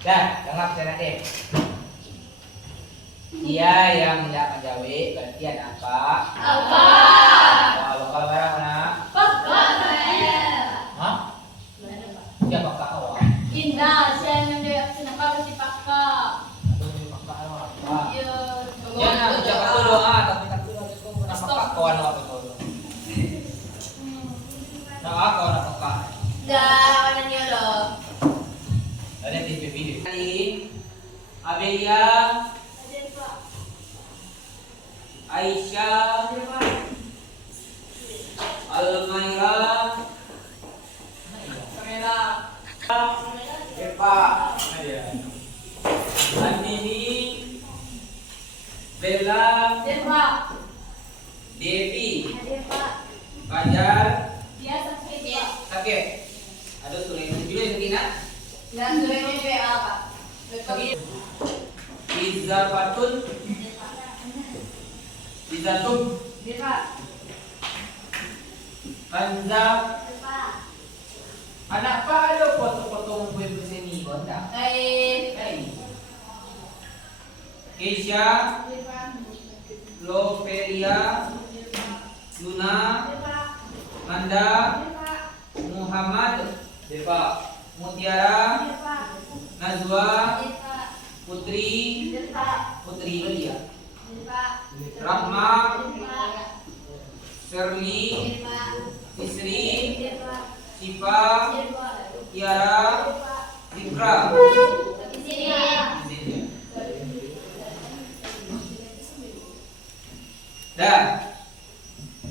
Dan dengar saya nanti. Dia yang tidak menjawab berarti ada apa? Apa? Wah, lokal barang mana? Pakak. Hah? Siapa kak awak? Indah, siya yang menjawab sinakaw si Pakak. Aduh, ini pakak awak. Wah. Iya. Jangan ucap aku doa, tapi tak tahu aku pernah pakak kawan awak betul. Nah, aku orang pakak. Dah, mana niyo lo? Ada TV video. Kali Abelia, Aisyah, Almaira, Kamera. Eva, Andini, Bella, Deva. Devi, Deva. Fajar, Biasa sakit. Sakit. Aduh, tulis video yang tina. Dan suruhnya juga apa? Izafatun, Izatum, Deva. Kanza. Deva. Anak pa ada foto-foto mo po sini bonda. Baik. Keisha, Deva. Lovelia, Luna, Manda, Muhammad, Deva, Mutiara, Deva. Najwa, Deva. Putri, Deva. Putri Belia, Deva. Rahma, Deva. Shirley, Deva. Isri, Deva. Siva, Deva. Tiara, Zikra. Di sini. Dan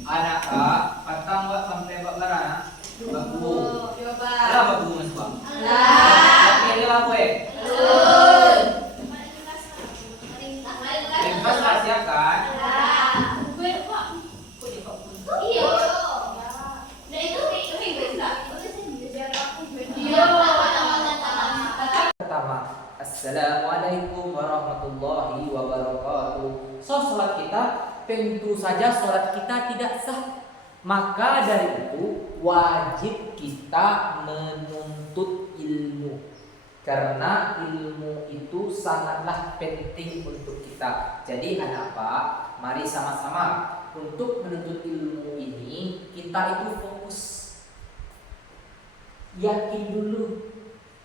anak A patang buat sampai bak barana baku. Coba. Ada baku mas bang. Lah. Oke, dia apa ya? Betul. Ringkas rahasia kan? Iya. Nah itu enggak. Iya. Pertama, Assalamualaikum warahmatullahi wabarakatuh. So, sholat kita tentu saja sholat kita tidak sah. Maka dari itu wajib kita menuntut ilmu. Karena ilmu itu sangatlah penting untuk kita. Jadi anak Pak, mari sama-sama untuk menuntut ilmu ini kita itu fokus. Yakin dulu,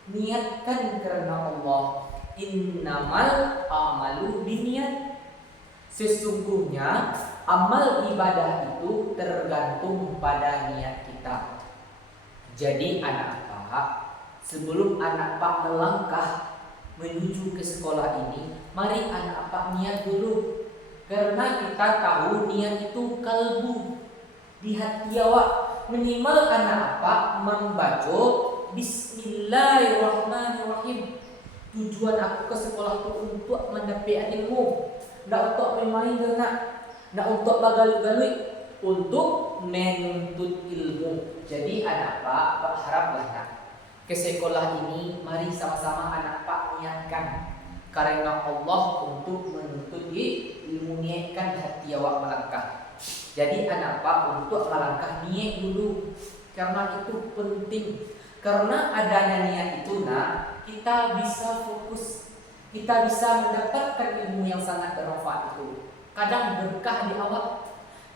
niatkan karena Allah. Innamal amalu binniyat. Sesungguhnya amal ibadah itu tergantung pada niat kita. Jadi anak Pak, sebelum anak Pak melangkah menuju ke sekolah ini, mari anak Pak niat dulu. Karena kita tahu niat itu kalbu, di hati awak. Minimal anak Pak membaca Bismillahirrahmanirrahim. Tujuan aku ke sekolah itu untuk mendapat ilmu, tidak untuk bermain dengan, tidak untuk bagalu-galu, untuk menuntut ilmu. Jadi anak Pak berharaplah nak ke sekolah ini, mari sama-sama anak Pak niatkan karena Allah untuk menuntut ilmu, niatkan hati awak melangkah. Jadi anak Pak untuk melangkah niat dulu, karena itu penting. Karena adanya niat itu nak, kita bisa fokus, kita bisa mendapatkan ilmu yang sangat bermanfaat itu. Kadang berkah di awak.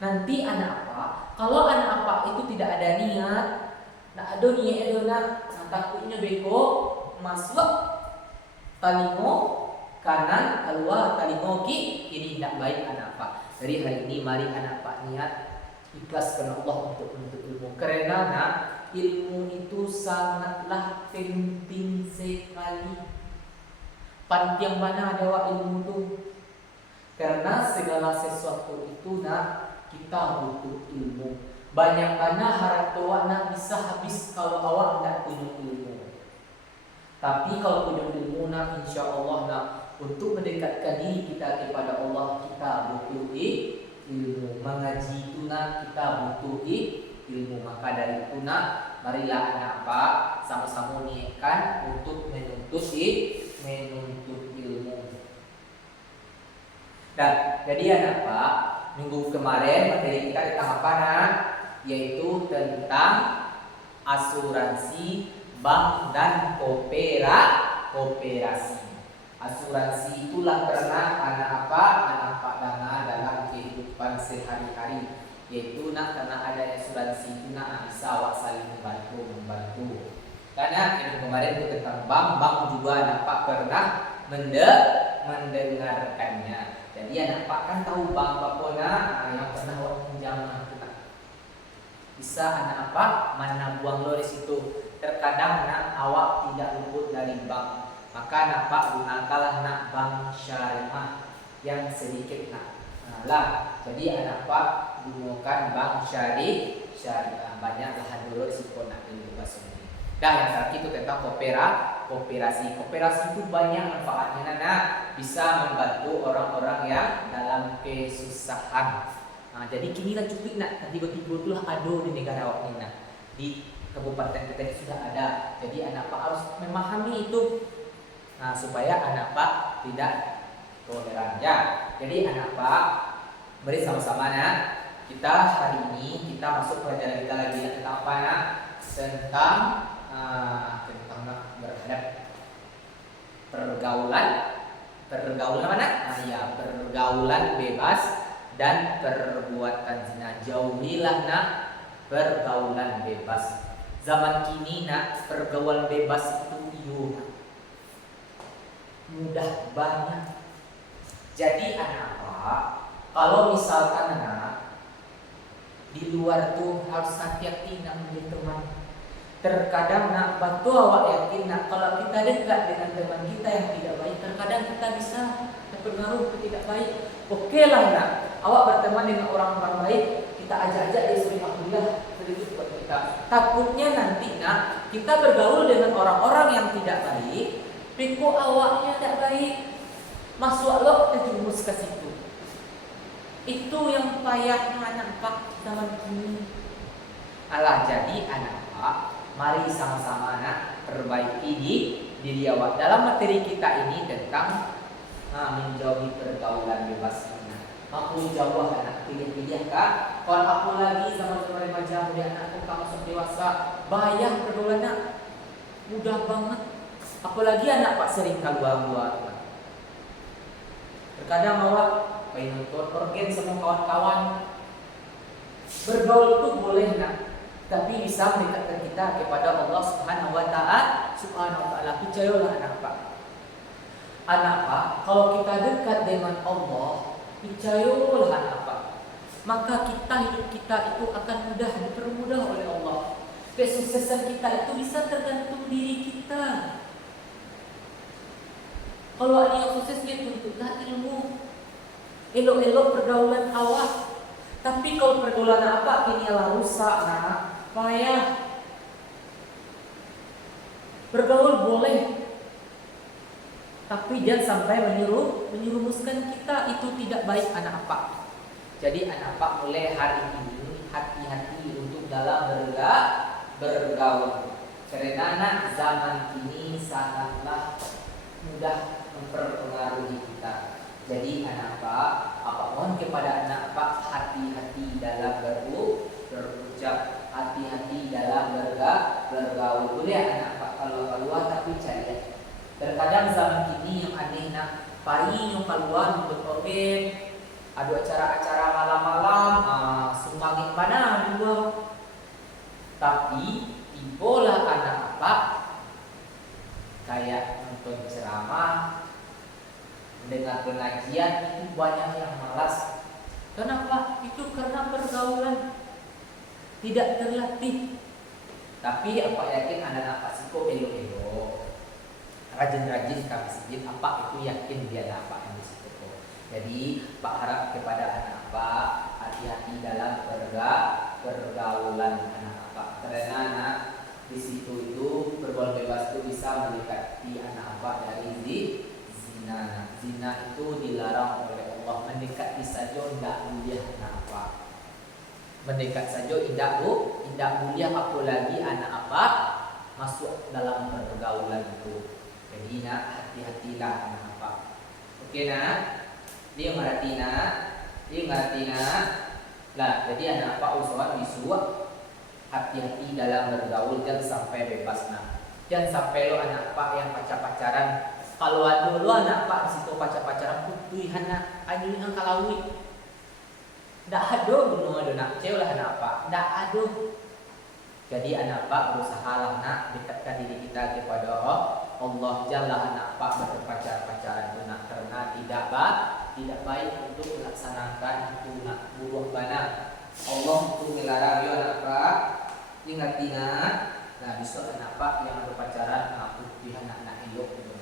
Nanti anak Pak, kalau anak Pak itu tidak ada niat, nak ada niat itu nak, takutnya beko masuk talingo kanan, keluar talingo kiri, tidak baik anak Pak. Dari hari ini mari anak Pak niat ikhlas karena Allah untuk menuntut ilmu. Karena nak, ilmu itu sangatlah penting sekali. Pantiang mana ada wak ilmu itu? Karena segala sesuatu itu nak, kita butuh ilmu. Banyak mana harap tua nak bisa habis kalau awak tidak punya ilmu. Tapi kalau punya ilmu nak, insya Allah nak, untuk mendekatkan diri kita kepada Allah, kita butuh ilmu. Mengaji itu nak, kita butuh ilmu. Maka dari itu nak, marilah anak Pak sama-sama niatkan untuk menuntut ilmu. Dan jadi anak Pak, minggu kemarin materi kita tentang apa nak? Yaitu tentang asuransi bank dan koperasi. Koperasi. Asuransi itulah karena anak apa dana dalam kehidupan sehari-hari, yaitu karena ada asuransi itu bisa awak saling membantu. Karena yang kemarin itu tentang bank juga pernah mendengarkannya. Jadi anak kan tahu bank bapona yang pernah awak pinjam bisa anak mana buang lo di situ. Terkadang awak tidak luput dari bank. Maka gunakanlah bank syariah yang sedikit jadi gunakan bank syariah banyak lahan dulu risiko itu ini. Dan yang terakhir itu tentang koperasi. Koperasi itu banyak manfaatnya bisa membantu orang-orang yang dalam kesusahan. Jadi kini cukup tiba-tiba itulah ada di negara awak ini di kabupaten kita sudah ada. Jadi anak harus memahami itu. Supaya anak tidak toleran ya. Jadi anak mari sama-sama kita hari ini kita masuk pelajaran kita lagi tentang apa tentang berhadap pergaulan mana? Pergaulan bebas dan perbuatan zina. Jauhilah pergaulan bebas. Zaman kini pergaulan bebas itu mudah banget. Jadi anak kalau misalkan di luar tuh harus hati-hati menjadi teman. Terkadang batu awak yakin kalau kita dekat dengan teman kita yang tidak baik, terkadang kita bisa terpengaruh ke tidak baik. Oke lah awak berteman dengan orang-orang baik, kita ajak-ajak dia sering kuliah, sedikit buat kita. Takutnya nanti kita bergaul dengan orang-orang yang tidak baik. Piko awaknya tidak baik, masuk lo terjumus ke situ. Itu yang payah anak zaman kini. Jadi anak mari sama-sama perbaiki diri awak. Dalam materi kita ini tentang menjauhi pergaulan bebas. Aku jauh pilih-pilih kak. Kalau aku lagi sama-sama remaja, muda anakku kamu masuk dewasa, bayang pergaulan mudah banget. Apalagi anak sering keluar. Terkadang awak pengen nonton organ sama kawan-kawan. Bergaul itu boleh tapi bisa mendekatkan kita kepada Allah Subhanahu wa taala. Percayalah anak kalau kita dekat dengan Allah, percayalah anak maka hidup kita itu akan mudah dipermudah oleh Allah. Kesuksesan kita itu bisa tergantung diri kita. Kalau ada yang sukses dia tuntutlah ilmu, elok-elok pergaulan awak. Tapi kalau pergaulan kini rusak payah. Bergaul boleh, tapi jangan sampai menyerumuskan kita, itu tidak baik anak Jadi anak mulai hari ini hati-hati untuk dalam bergaul. Karena zaman kini sangatlah mudah mempengaruhi kita. Jadi anak mohon kepada anak hati-hati dalam berucap, hati-hati dalam bergaul. Boleh anak kalau keluar tapi cari. Terkadang zaman kini yang aneh pari yang keluar untuk organ, ada acara-acara malam-malam, sumbangin mana dua. Tapi tibolah anak kayak nonton ceramah, mendengar pengajian, itu banyak yang malas. Kenapa? Itu karena pergaulan tidak terlatih. Tapi yakin anak siko elo-elo, rajin-rajin ke masjid, itu yakin dia yang di situ. Jadi harap kepada anak hati-hati dalam pergaulan anak karena di situ itu pergaulan bebas itu bisa mendekati anak dari zina. Zina itu dilarang oleh Allah. Mendekati saja tidak mulia anak mendekat saja tidak mulia, apalagi anak masuk dalam pergaulan itu. Jadi hati-hatilah anak Oke dia ngerti lah. Jadi anak usaha disuruh hati-hati dalam bergaul, jangan sampai bebas Jangan sampai lo anak pak yang pacaran. Kalau ada lo anak pak di situ pacaran putih anak anjing ang kalawi. Ndak ada gunung ada nak cewek lah anak pak. Ndak ada. Jadi anak pak berusaha lah nak dekatkan diri kita kepada Allah. Janganlah anak pak berpacaran itu nak, karena tidak baik untuk melaksanakan itu nak buruh bana. Allah itu melarang yo anak pak. Ingat. Nah besok anak pak yang berpacaran putih anak elok gitu.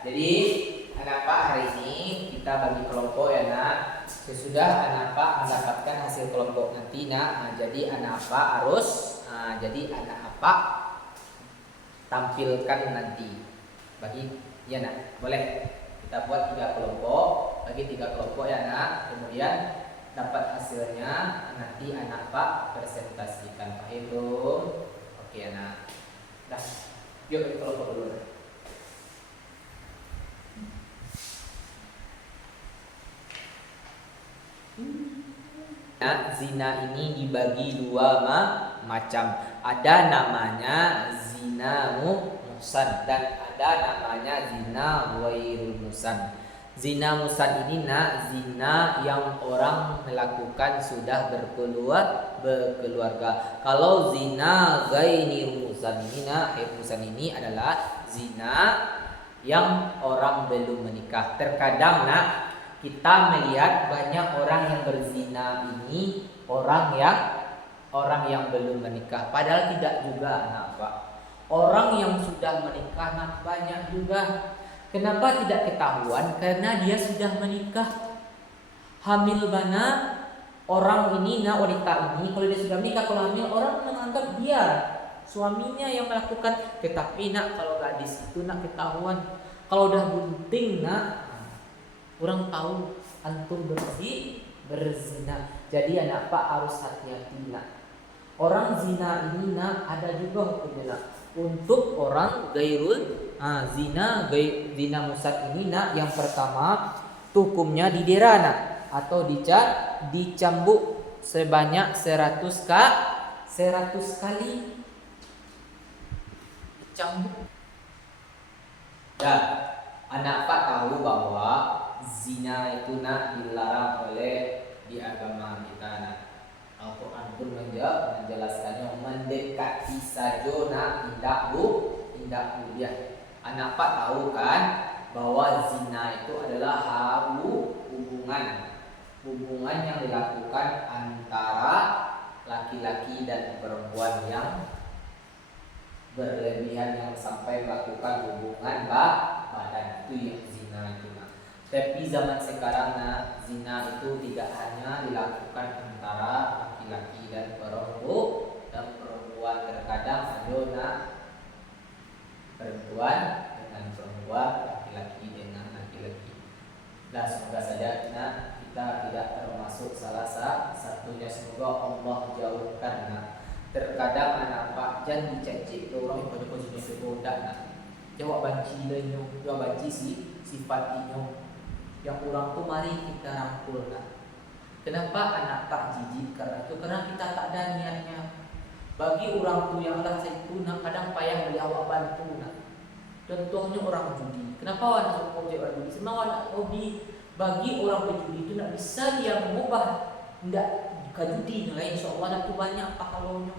Jadi anak pak hari ini kita bagi kelompok ya nak. Sesudah anak pak mendapatkan hasil kelompok nanti nak, jadi anak pak harus jadi anak pak tampilkan nanti bagi ya nak. Boleh kita buat 3 kelompok, bagi 3 kelompok ya nak. Kemudian dapat hasilnya nanti anak pak presentasikan. Paham belum? Oke anak. Dah, yuk kelompok dulu. Zina ini dibagi 2 macam. Ada namanya zina muhsan dan ada namanya zina ghairul muhsan. Zina muhsan ini nak zina yang orang melakukan sudah berkeluarga. Kalau zina ghairul muhsan ini nak, muhsan ini adalah zina yang orang belum menikah. Terkadang nak kita melihat banyak orang yang berzina ini orang yang belum menikah, padahal tidak juga anak pak. Orang yang sudah menikah nak banyak juga. Kenapa tidak ketahuan? Karena dia sudah menikah. Hamil bana orang ini nak, wanita ini kalau dia sudah menikah, kalau hamil orang menganggap dia suaminya yang melakukan. Tetapi nak kalau gadis itu nak ketahuan. Kalau udah bunting nak, orang tahu antum berzina. Jadi anak pak harus hati-hati nak. Orang zina ini nak ada juga hukumnya nak. Untuk orang gairul zina musad ini nak, yang pertama hukumnya didera nak, atau dicambuk sebanyak 100 kali. Dicambuk. Anak pak tahu bahwa zina itu nak dilarang oleh di agama kita nak. Al-Quran pun menjelaskannya, mendekati saja nak tindak buliah. Anak pak tahu kan bahwa zina itu adalah hubungan yang dilakukan antara laki-laki dan perempuan yang berlebihan, yang sampai melakukan hubungan badan. Itu yang zina itu. Tapi zaman sekarang nah, zina itu tidak hanya dilakukan antara laki-laki dan perempuan. Terkadang ada nah, perempuan dengan perempuan, laki-laki dengan laki-laki. Nah, semoga saja nah, kita tidak termasuk salah satunya. Semoga Allah jauhkan. Nah, terkadang anak pak jangan dicecik orang yang pada posisi sekolah nah. Jawab banci lenyo, jawab banci sifat inyo. Yang orang tuh mari kita rangkul nah. Kenapa anak tak jijik? Karena kita tak ada niatnya. Bagi orang tuh yang rasa itu nah, kadang payah beli awak bantu nah. Contohnya orang judi. Kenapa anak objek orang judi? Semua anak hobi. Bagi orang pejudi itu nak bisa dia mengubah ndak kajudi nah, insyaallah nak tu banyak pahalanya.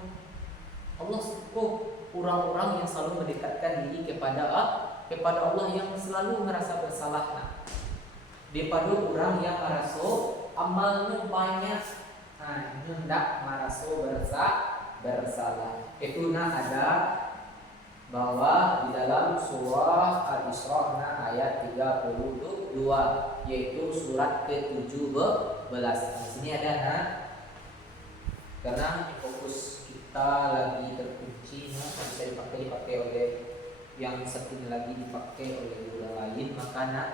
Allah suka orang-orang yang selalu mendekatkan diri kepada Allah, yang selalu merasa bersalah nah. Daripada orang yang merasa amalnya banyak, nah hendak merasa bersalah. Itu nah ada bahwa di dalam surah Al-Isra nah, ayat 32, yaitu surat ke-17. Di sini ada nah, karena fokus kita lagi terkunci nah, bisa dipakai oleh yang satunya lagi dipakai oleh orang lain, maka nak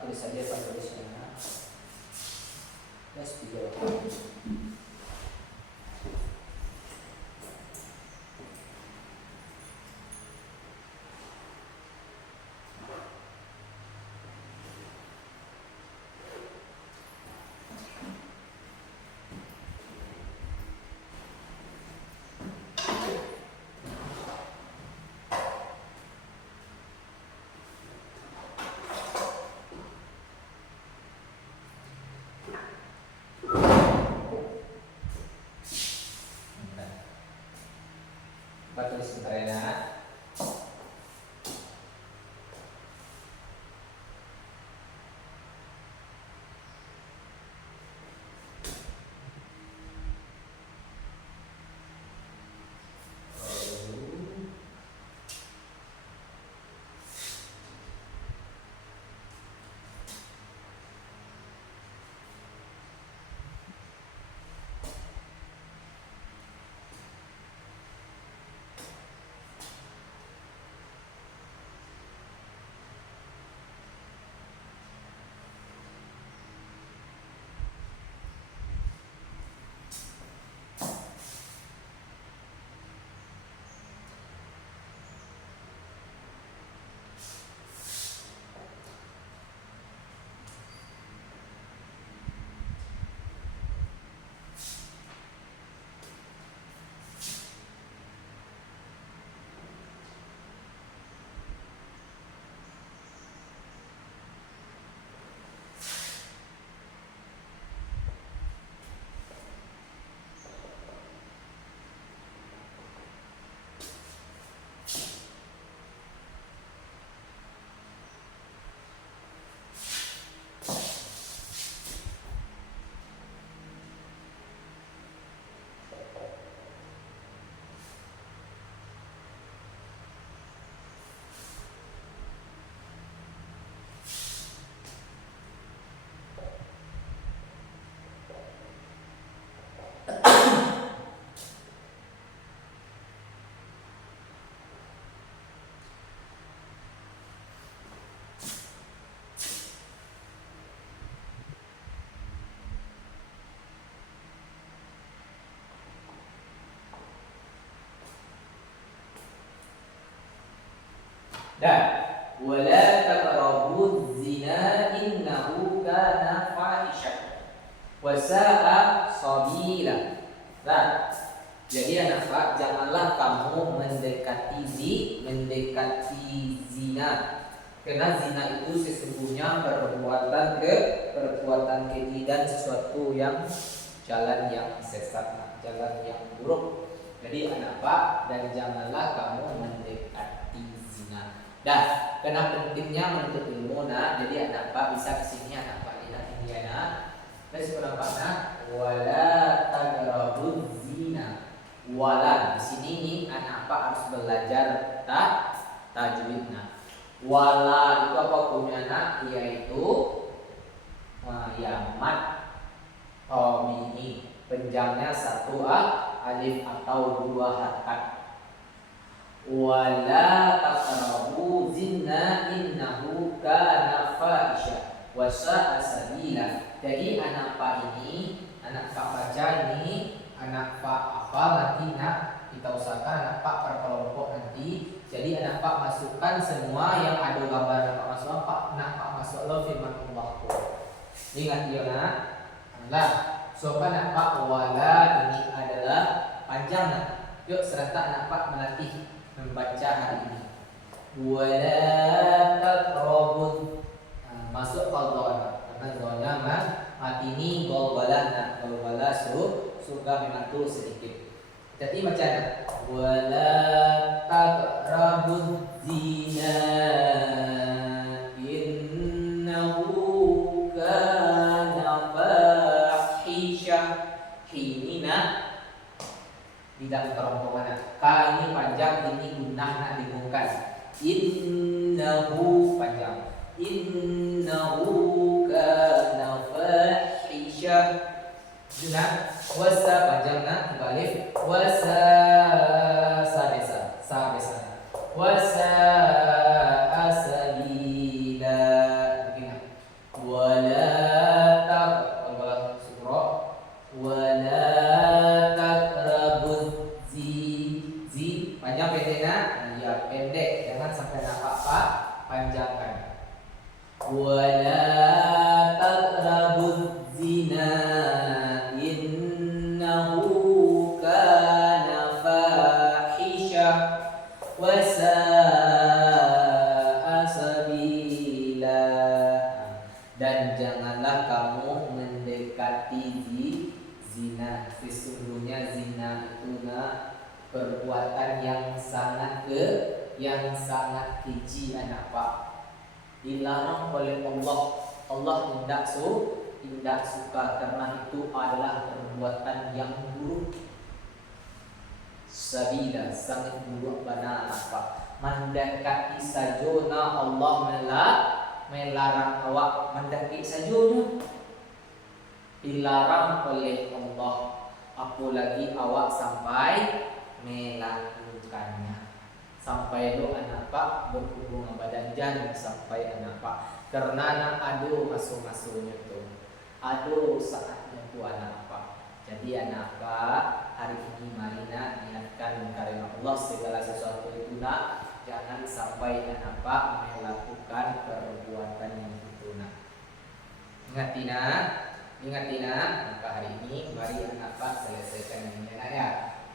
tulis saja Pak tulisnya. Plus 3. Pak tulis sebentar ya nak. Dan wala taqrabuz zina innahu kana fahisha wa sa'a sabila. Nah, jadi anak Pak, janganlah kamu mendekati zina. Karena zina itu sesungguhnya perbuatan keji dan sesuatu yang jalan yang sesat, jalan yang buruk. Jadi anak Pak, dan janganlah kamu mendekati zina. Dah, karena pentingnya menuntut ilmu nak. Jadi anak Pak bisa kesini anak Pak lihat ini ya nak. Terus anak Pak nak, wala taqrabuz zina. Wala di sini nih anak Pak harus belajar tajwid nak. Wala itu apa punya nak? Yaitu ya mat ini penjangnya satu alif atau dua harakat. Wala taqrabu zina innahu kana fahisha wa sa'a sabila. Jadi anak Pak ini, anak Pak baca ini, anak Pak hafal nanti nak kita usahakan anak Pak perkelompok nanti. Jadi anak Pak masukkan semua yang ada gambar anak Pak masuk anak Pak masuklah firman Allah. Ingat dia nak. Nah, so anak Pak wala ini adalah panjang nak. Yuk serentak anak Pak melatih membaca hari ini. Wala taqrabun masuk qalbana karena zona mati ini golbalana surga memang tuh sedikit. Jadi macam wala taqrabun zina innahu kana fahisha. Hinina di dalam kerongkongan. Ka ini panjang, ini gunah nak dibungkan. Innahu panjang. Innahu kana fahisha. Junah wasa panjang nak dibalik. Wasa sabesa. Wasa asabila. Begini. surah wala taqrabuz panjang pendeknya ya pendek, jangan sampai apa-apa panjangkan. Wala taqrabuz zina innahu kana fahisha wa sa'a sabila. Dan janganlah kamu mendekati zina. Sesungguhnya zina itu perbuatan yang sangat keji anak Pak. Dilarang oleh Allah. Allah tidak suka karena itu adalah perbuatan yang buruk. Sabila sangat buruk bana anak Pak. Mendekati sajona Allah melarang awak mendekati sajona. Dilarang oleh Allah. Apalagi awak sampai melakukannya. Sampai lo anak Pak berhubungan badan, jangan sampai anak Pak. Karena anak adu masuk-masuknya tuh. Adu saatnya tuh anak Pak. Jadi anak Pak, hari ini marina niatkan karena Allah segala sesuatu itu jangan sampai anak Pak melakukan perbuatan yang itu Ingatina, maka hari ini mari anak Pak selesaikan ini anak ya.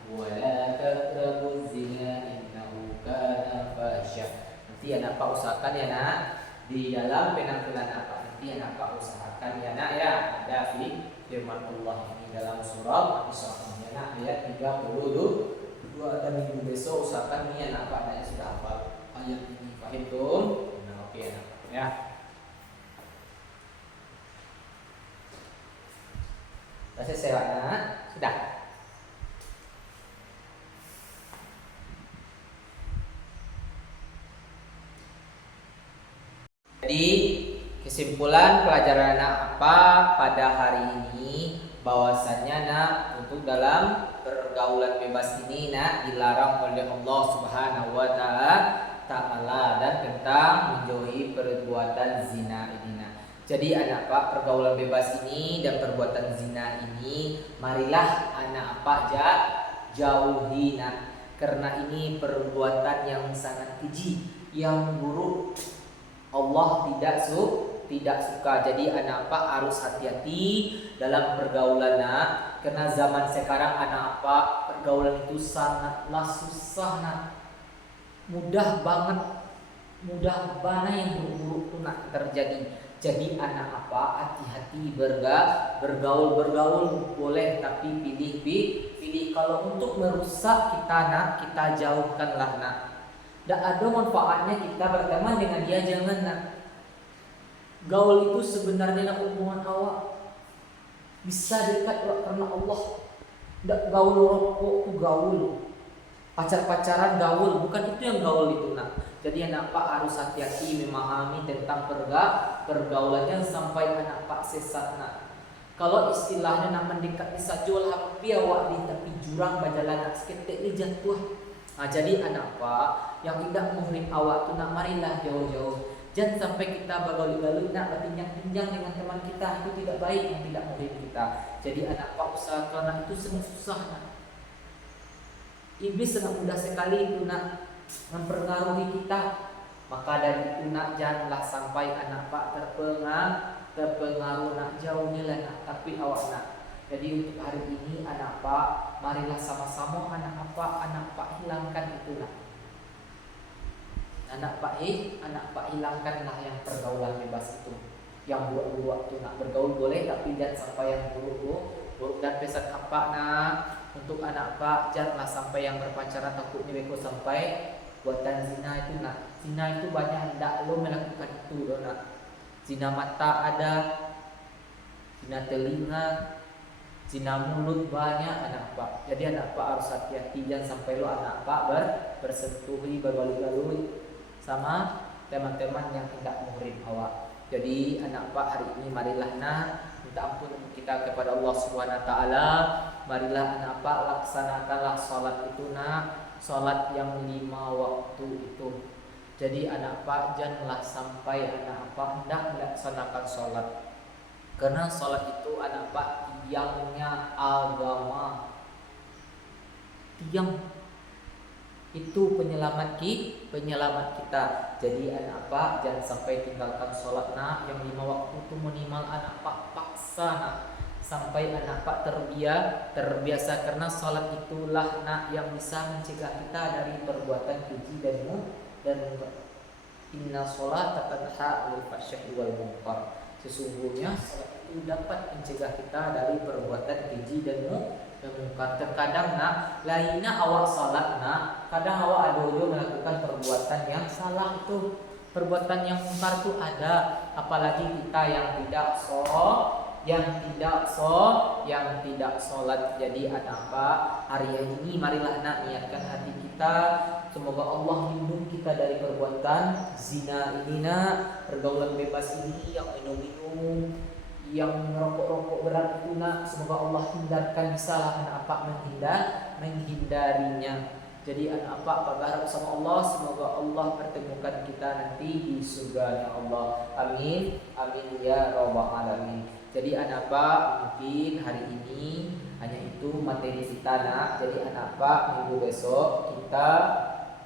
Wala taqrabuz zina innahu kana fahisha. Nanti anak Pak usahakan ya nak, di dalam penampilan anak Pak nanti anak Pak usahakan ya nak ya. Ada firman Allah ini dalam surah Al-Isra ya nak ayat 32. Dan minggu besok usahakan nih anak Pak anaknya sudah hafal ayat ini. Paham tuh? Nah, oke anak Pak ya. Sudah selesai anak? Sudah. Jadi kesimpulan pelajaran anak apa pada hari ini bahwasannya nak untuk dalam pergaulan bebas ini nak dilarang oleh Allah Subhanahu wa taala dan tentang menjauhi perbuatan zina ini nak. Jadi anak Pak pergaulan bebas ini dan perbuatan zina ini marilah anak Pak jauhi nak, karena ini perbuatan yang sangat keji, yang buruk. Allah tidak suka. Jadi anak Pak harus hati-hati dalam pergaulan nak, karena zaman sekarang anak Pak pergaulan itu sangatlah susah nak. Mudah banget yang buruk-buruk itu nak terjadi. Jadi anak apa hati-hati bergaul boleh, tapi pilih. Kalau untuk merusak kita jauhkanlah nak. Tidak ada manfaatnya kita berteman dengan dia, jangan nak. Gaul itu sebenarnya nak hubungan awak bisa dekat karena Allah. Tidak gaul rokok itu gaul, pacaran gaul, bukan itu yang gaul itu nak. Jadi anak Pak harus hati-hati memahami tentang pergaulannya sampai anak Pak sesat nak. Kalau istilahnya nak mendekati sajol hampir awak di tepi jurang berjalan nak seketik ni jatuh. Jadi anak Pak yang tidak muhrim awak tu nak marilah jauh-jauh. Jangan sampai kita bergaul-gaul nak bertinjang-tinjang dengan teman kita, itu tidak baik yang tidak muhrim kita. Jadi anak Pak usahakan itu sangat susah nak. Iblis sangat mudah sekali itu nak mempengaruhi kita. Maka dari itu nak janganlah sampai anak Pak terpengaruh nak jauhnya nak, tapi awak nak. Jadi untuk hari ini anak Pak, marilah sama-sama anak Pak hilangkan itu nak. Anak Pak hilangkanlah yang pergaulan bebas itu. Yang buat-buat itu nak bergaul boleh, tapi jangan sampai yang buruk. Dan pesan apa nak untuk anak Pak, janganlah sampai yang berpacaran, takutnya beko sampai buatan zina itu nak. Zina itu banyak, hendak lo melakukan itu lo nak. Zina mata ada, zina telinga, zina mulut banyak anak Pak. Jadi anak Pak harus hati-hati, jangan sampai lo anak Pak bersentuhi bergaul-gaul sama teman-teman yang tidak muhrim awak. Jadi anak Pak hari ini marilah nak minta ampun kita kepada Allah Subhanahu wa taala. Marilah anak Pak laksanakanlah salat itu nak, salat yang 5 waktu itu. Jadi anak Pak janganlah sampai anak Pak hendak melaksanakan salat Karena sholat itu anak Pak tiangnya agama. Tiang itu penyelamat kita. Jadi anak Pak jangan sampai tinggalkan sholat nak yang 5 waktu itu minimal anak Pak paksa nak sampai anak Pak terbiasa karena sholat itulah nak yang bisa mencegah kita dari perbuatan keji dan munkar. Inna sholata tanha 'anil fahsya'i wal munkar. Sesungguhnya sholat itu dapat mencegah kita dari perbuatan keji dan munkar. Terkadang nak lainnya awak sholat nak, kadang awak ada melakukan perbuatan yang salah itu, perbuatan yang munkar itu ada. Apalagi kita yang tidak sholat. Jadi anak Pak hari ini marilah nak niatkan hati kita. Semoga Allah lindungi kita dari perbuatan zina ini nak, pergaulan bebas ini, yang minum-minum, yang merokok-rokok berat itu nak. Semoga Allah hindarkan, bisalah anak Pak menghindarinya. Jadi anak Pak berharap sama Allah, semoga Allah pertemukan kita nanti di surganya Allah. Amin, amin ya rabbal alamin. Jadi anak Pak mungkin hari ini hanya itu materi kita nak. Jadi anak Pak minggu besok kita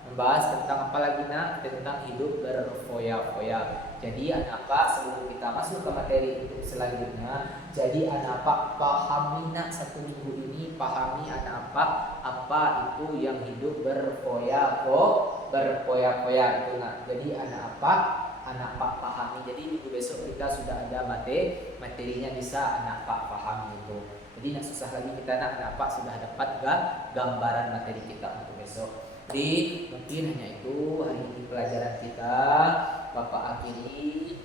membahas tentang apa lagi nak? Tentang hidup berfoya-foya. Jadi anak Pak sebelum kita masuk ke materi untuk selanjutnya, jadi anak Pak pahami nak 1 minggu ini, pahami anak Pak apa itu yang hidup berfoya-foya itu nak. Jadi anak Pak pahami. Jadi minggu besok kita sudah ada materinya, bisa anak Pak pahami itu. Jadi nak susah lagi kita nak, anak Pak sudah dapat gambaran materi kita untuk besok. Jadi mungkin hanya itu hari ini pelajaran kita. Bapak akhiri.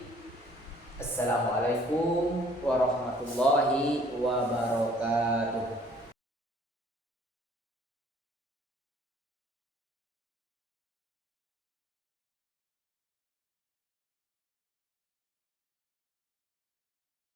Assalamualaikum warahmatullahi wabarakatuh.